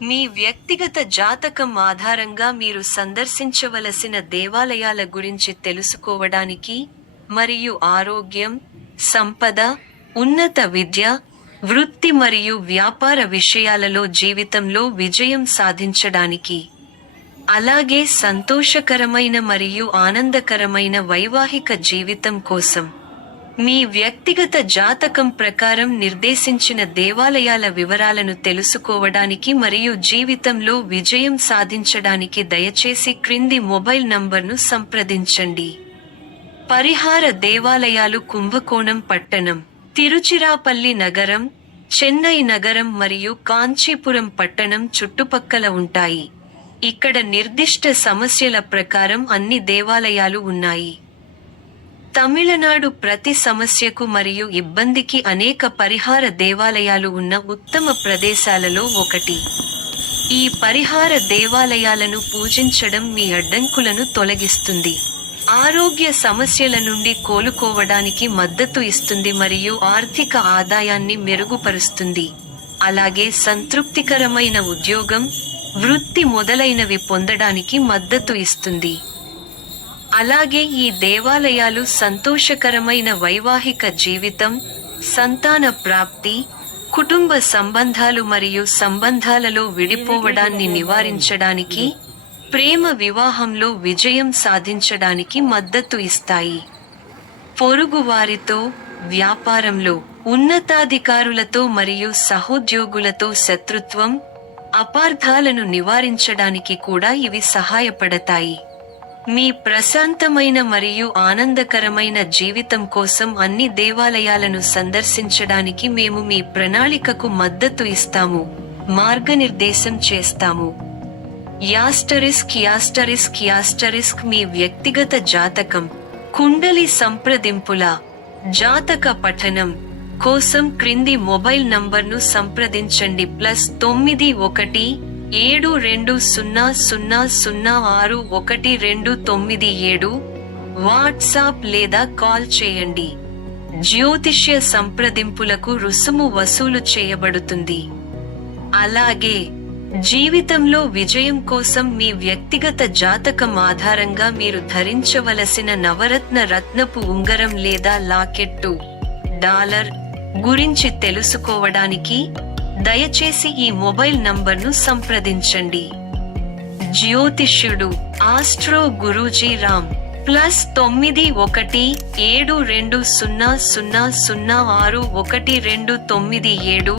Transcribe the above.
మీ వ్యక్తిగత జాతకం ఆధారంగా మీరు సందర్శించవలసిన దేవాలయాల గురించి తెలుసుకోవడానికి, మరియు ఆరోగ్యం, సంపద, ఉన్నత విద్య, వృత్తి మరియు వ్యాపార విషయాలలో జీవితంలో విజయం సాధించడానికి, అలాగే సంతోషకరమైన మరియు ఆనందకరమైన వైవాహిక జీవితం కోసం, మీ వ్యక్తిగత జాతకం ప్రకారం నిర్దేశించిన దేవాలయాల వివరాలను తెలుసుకోవడానికి మరియు జీవితంలో విజయం సాధించడానికి దయచేసి క్రింది మొబైల్ నంబర్ను సంప్రదించండి. పరిహార దేవాలయాలు కుంభకోణం పట్టణం, తిరుచిరాపల్లి నగరం, చెన్నై నగరం మరియు కాంచీపురం పట్టణం చుట్టుపక్కల ఉంటాయి. ఇక్కడ నిర్దిష్ట సమస్యల ప్రకారం అన్ని దేవాలయాలు ఉన్నాయి. తమిళనాడు ప్రతి సమస్యకు మరియు ఇబ్బందికి అనేక పరిహార దేవాలయాలు ఉన్న ఉత్తమ ప్రదేశాలలో ఒకటి. ఈ పరిహార దేవాలయాలను పూజించడం మీ అడ్డంకులను తొలగిస్తుంది, ఆరోగ్య సమస్యల నుండి కోలుకోవడానికి మద్దతు ఇస్తుంది మరియు ఆర్థిక ఆదాయాన్ని మెరుగుపరుస్తుంది. అలాగే సంతృప్తికరమైన ఉద్యోగం, వృత్తి మొదలైనవి పొందడానికి మద్దతు ఇస్తుంది. అలాగే ఈ దేవాలయాలు సంతోషకరమైన వైవాహిక జీవితం, సంతాన ప్రాప్తి, కుటుంబ సంబంధాలు మరియు సంబంధాలలో విడిపోవడాన్ని నివారించడానికి, ప్రేమ వివాహంలో విజయం సాధించడానికి మద్దతు ఇస్తాయి. పొరుగువారితో, వ్యాపారంలో, ఉన్నతాధికారులతో మరియు సహోద్యోగులతో శత్రుత్వం, అపార్థాలను నివారించడానికి కూడా ఇవి సహాయపడతాయి. మీ ప్రశాంతమైన మరియు ఆనందకరమైన జీవితం కోసం అన్ని దేవాలయాలను సందర్శించడానికి మేము మీ ప్రణాళికకు మద్దతు ఇస్తాము, మార్గనిర్దేశం చేస్తాము. యాస్టరిస్క్ మీ వ్యక్తిగత జాతకం, కుండలి సంప్రదింపుల, జాతక పఠనం కోసం క్రింది మొబైల్ నంబర్ను సంప్రదించండి. +91 7200061297, వాట్సాప్ లేదా కాల్ చేయండి. జ్యోతిష్య సంప్రదింపులకు రుసుము వసూలు చేయబడుతుంది. అలాగే జీవితంలో విజయం కోసం మీ వ్యక్తిగత జాతకం ఆధారంగా మీరు ధరించవలసిన నవరత్న రత్నపు ఉంగరం లేదా లాకెట్టు, డాలర్ గురించి తెలుసుకోవడానికి దయచేసి ఈ మొబైల్ నంబర్ను సంప్రదించండి. జ్యోతిష్యుడు ఆస్ట్రో గురూజీ రామ్. +91 7200061297